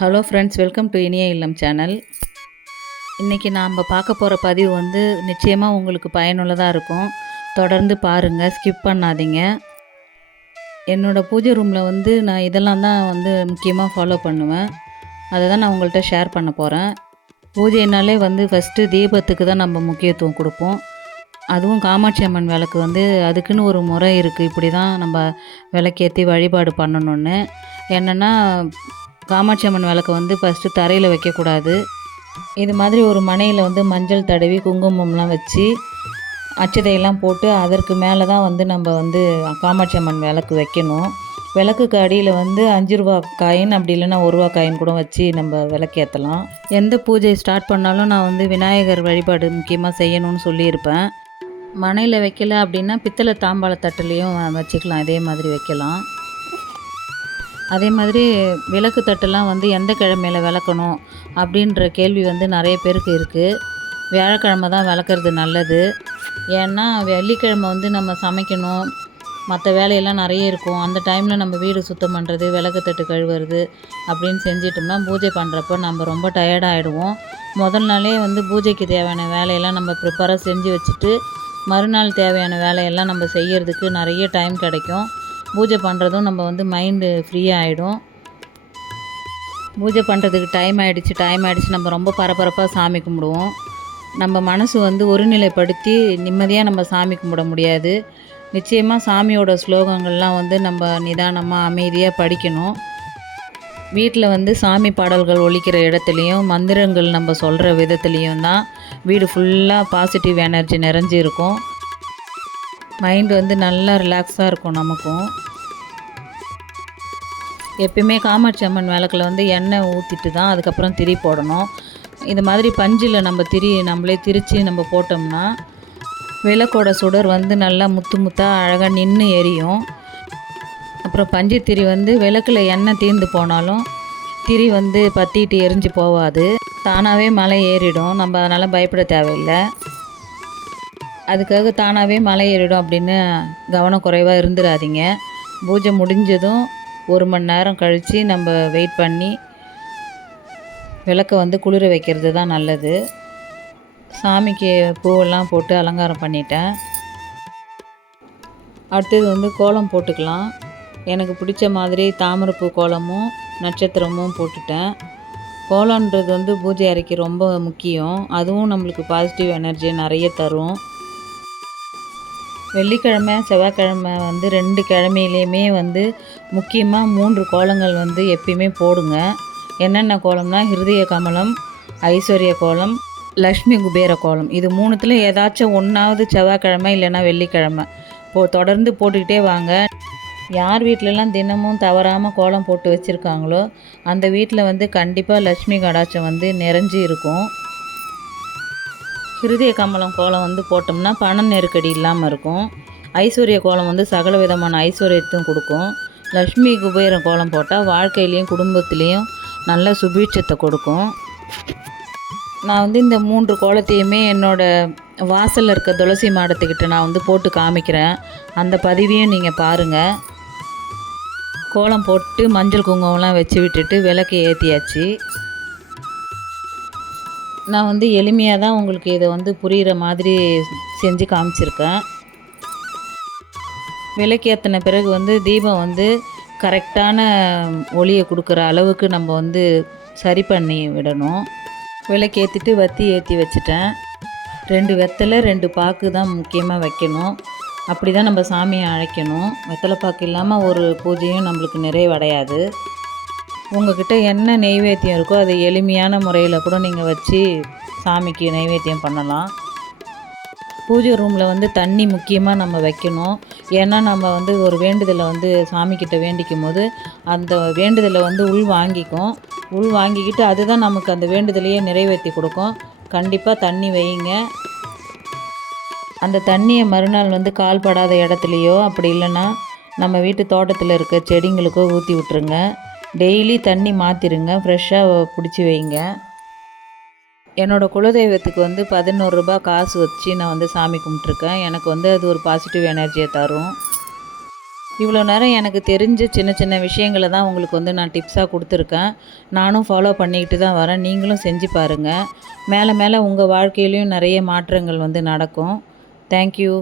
Hello friends welcome to இனிய இல்லம் channel இன்றைக்கி நாம் பார்க்க போகிற பதிவு வந்து நிச்சயமாக உங்களுக்கு பயனுள்ளதாக இருக்கும். தொடர்ந்து பாருங்கள் ஸ்கிப் பண்ணாதீங்க. என்னோடய பூஜை ரூமில் வந்து நான் இதெல்லாம் தான் வந்து முக்கியமாக ஃபாலோ பண்ணுவேன். அதை தான் நான் உங்கள்கிட்ட ஷேர் பண்ண போகிறேன் பூஜைனாலே வந்து ஃபஸ்ட்டு தீபத்துக்கு தான் நம்ம முக்கியத்துவம் கொடுப்போம். அதுவும் காமாட்சி அம்மன் விளக்கு வந்து அதுக்குன்னு ஒரு முறை இருக்குது இப்படி தான் நம்ம விளக்கேற்றி வழிபாடு பண்ணணுன்னு என்னென்னா காமாட்சி அம்மன் விளக்கு வந்து ஃபஸ்ட்டு தரையில் வைக்கக்கூடாது. இது மாதிரி ஒரு மனையில் வந்து மஞ்சள் தடவி குங்குமம்லாம் வச்சு அச்சதையெல்லாம் போட்டு அதற்கு மேலே தான் வந்து நம்ம வந்து காமாட்சி அம்மன் விளக்கு வைக்கணும். விளக்குக்கு அடியில் வந்து அஞ்சு ரூபா காயின் அப்படி இல்லைன்னா ஒரு ரூபா காயின் கூட வச்சு நம்ம விளக்கேற்றலாம் எந்த பூஜை ஸ்டார்ட் பண்ணாலும் நான் வந்து விநாயகர் வழிபாடு முக்கியமாக செய்யணும்னு சொல்லியிருப்பேன். மனையில் வைக்கல அப்படின்னா பித்தளை தாம்பாள தட்டுலேயும் வச்சுக்கலாம் இதே மாதிரி வைக்கலாம். அதே மாதிரி விளக்கு தட்டெல்லாம் வந்து எந்த கிழமையில் விளக்கணும் அப்படின்ற கேள்வி வந்து நிறைய பேருக்கு இருக்குது வியாழக்கிழமை தான் விளக்குறது நல்லது. ஏன்னா வெள்ளிக்கிழமை வந்து நம்ம சமைக்கணும். மற்ற வேலையெல்லாம் நிறைய இருக்கும். அந்த டைமில் நம்ம வீடு சுத்தம் பண்ணுறது விளக்கு தட்டு கழுவுறது அப்படின்னு செஞ்சிட்டோம்னா பூஜை பண்ணுறப்போ நம்ம ரொம்ப டயர்டாகிடுவோம் முதல் நாளே வந்து பூஜைக்கு தேவையான வேலையெல்லாம் நம்ம ப்ரிப்பராக செஞ்சு வச்சுட்டு மறுநாள் தேவையான வேலையெல்லாம் நம்ம செய்கிறதுக்கு நிறைய டைம் கிடைக்கும். பூஜை பண்ணுறதும் நம்ம வந்து மைண்டு ஃப்ரீயாக ஆகிடும் பூஜை பண்ணுறதுக்கு டைம் ஆகிடுச்சு டைம் ஆகிடுச்சு நம்ம ரொம்ப பரபரப்பாக சாமி கும்பிடுவோம். நம்ம மனசு வந்து ஒருநிலைப்படுத்தி நிம்மதியாக நம்ம சாமி கும்பிட முடியாது. நிச்சயமாக சாமியோட ஸ்லோகங்கள்லாம் வந்து நம்ம நிதானமாக அமைதியாக படிக்கணும். வீட்டில் வந்து சாமி பாடல்கள் ஒழிக்கிற இடத்துலையும் மந்திரங்கள் நம்ம சொல்கிற விதத்துலேயும் தான் வீடு ஃபுல்லாக பாசிட்டிவ் எனர்ஜி நிறைஞ்சு இருக்கும் மைண்டு வந்து நல்லா ரிலாக்ஸாக இருக்கும் நமக்கும். எப்பயுமே காமாட்சி அம்மன் விளக்கில் வந்து எண்ணெய் ஊற்றிட்டு தான் அதுக்கப்புறம் திரி போடணும். இது மாதிரி பஞ்சில் நம்ம திரி நம்மளே திரித்து நம்ம போட்டோம்னா விளக்கோட சுடர் வந்து நல்லா முத்து முத்தாக அழகாக நின்று எரியும். அப்புறம் பஞ்சு திரி வந்து விளக்கில் எண்ணெய் தீர்ந்து போனாலும் திரி வந்து பற்றிட்டு எரிஞ்சு போகாது தானாகவே மலை ஏறிடும். நம்ம அதனால் பயப்பட தேவையில்லை. அதுக்காக தானாகவே மலை ஏறிடும் அப்படின்னு கவனம் குறைவாக இருந்துடாதீங்க பூஜை முடிஞ்சதும் ஒரு மணி நேரம் கழித்து நம்ம வெயிட் பண்ணி விளக்கை வந்து குளிர வைக்கிறது தான் நல்லது. சாமிக்கு பூவெல்லாம் போட்டு அலங்காரம் பண்ணிட்டேன். அடுத்தது வந்து கோலம் போட்டுக்கலாம். எனக்கு பிடிச்ச மாதிரி தாமரைப்பூ கோலமும் நட்சத்திரமும் போட்டுட்டேன். கோலன்றது வந்து பூஜை அறைக்கு ரொம்ப முக்கியம். அதுவும் நம்மளுக்கு பாசிட்டிவ் எனர்ஜி நிறைய தரும். வெள்ளிக்கிழமை செவ்வாய்க்கிழமை வந்து ரெண்டு கிழமையிலையுமே வந்து முக்கியமாக மூன்று கோலங்கள் வந்து எப்பயுமே போடுங்க. என்னென்ன கோலம்னா ஹிருதய கமலம் ஐஸ்வர்ய கோலம் லக்ஷ்மி குபேர கோலம். இது மூணுத்தில் ஏதாச்சும் ஒன்றாவது செவ்வாய்க்கிழமை இல்லைன்னா வெள்ளிக்கிழமை. போ தொடர்ந்து போட்டுக்கிட்டே வாங்க. யார் வீட்டிலலாம் தினமும் தவறாமல் கோலம் போட்டு வச்சுருக்காங்களோ அந்த வீட்டில் வந்து கண்டிப்பாக லக்ஷ்மி கடாட்சம் வந்து நிறைஞ்சு இருக்கும். ஹிருதய கமலம் கோலம் வந்து போட்டோம்னா பண நெருக்கடி இல்லாமல் இருக்கும். ஐஸ்வர்ய கோலம் வந்து சகல விதமான ஐஸ்வர்யத்தையும் கொடுக்கும். லக்ஷ்மி குபேர கோலம் போட்டால் வாழ்க்கையிலையும் குடும்பத்துலேயும் நல்ல சுபீட்சத்தை கொடுக்கும். நான் வந்து இந்த மூன்று கோலத்தையுமே என்னோடய வாசலில் இருக்க துளசி மாடத்துக்கிட்ட நான் வந்து போட்டு காமிக்கிறேன். அந்த பதிவையும் நீங்கள் பாருங்கள் கோலம் போட்டு மஞ்சள் குங்குமம்லாம் வச்சு விட்டுட்டு விளக்கு ஏற்றியாச்சு நான் வந்து எளிமையாக தான் உங்களுக்கு இதை வந்து புரிகிற மாதிரி செஞ்சு காமிச்சிருக்கேன். விளக்கேற்றின பிறகு வந்து தீபம் வந்து கரெக்டான ஒளியை கொடுக்குற அளவுக்கு நம்ம வந்து சரி பண்ணி விடணும். விளக்கேற்றிட்டு வத்தி ஏற்றி வச்சுட்டேன். ரெண்டு வெத்தலை ரெண்டு பாக்கு தான் முக்கியமாக வைக்கணும். அப்படி தான் நம்ம சாமியை அழைக்கணும். வெத்தலை பாக்கு இல்லாமல் ஒரு பூஜையும் நம்மளுக்கு நிறைவடையாது. உங்கள்கிட்ட என்ன நெய்வேத்தியம் இருக்கோ அதை எளிமையான முறையில் கூட நீங்கள் வச்சு சாமிக்கு நைவேத்தியம் பண்ணலாம். பூஜை ரூமில் வந்து தண்ணி முக்கியமாக நம்ம வைக்கணும். ஏன்னா நம்ம வந்து ஒரு வேண்டுதலை வந்து சாமிக்கிட்ட வேண்டிக்கும் போது அந்த வேண்டுதலை வந்து உள் வாங்கிக்கும். உள் வாங்கிக்கிட்டு அதுதான் நமக்கு அந்த வேண்டுதலையே நிறைவேற்றி கொடுக்கும். கண்டிப்பாக தண்ணி வைங்க அந்த தண்ணியை மறுநாள் வந்து கால்படாத இடத்துலையோ அப்படி இல்லைன்னா நம்ம வீட்டு தோட்டத்தில் இருக்க செடிங்களுக்கோ ஊற்றி விட்ருங்க டெய்லி தண்ணி மாற்றிருங்க ஃப்ரெஷ்ஷாக பிடிச்சி வைங்க. என்னோடய குலதெய்வத்துக்கு வந்து பதினோரு ரூபாய் காசு வச்சு நான் வந்து சாமி கும்பிட்ருக்கேன் எனக்கு வந்து அது ஒரு பாசிட்டிவ் எனர்ஜியை தரும். இவ்வளோ நேரம் எனக்கு தெரிஞ்ச சின்ன சின்ன விஷயங்களை தான் உங்களுக்கு வந்து நான் டிப்ஸாக கொடுத்துருக்கேன். நானும் ஃபாலோ பண்ணிக்கிட்டு தான் வரேன். நீங்களும் செஞ்சு பாருங்கள் மேலே மேலே உங்கள் வாழ்க்கையிலையும் நிறைய மாற்றங்கள் வந்து நடக்கும். தேங்க்யூ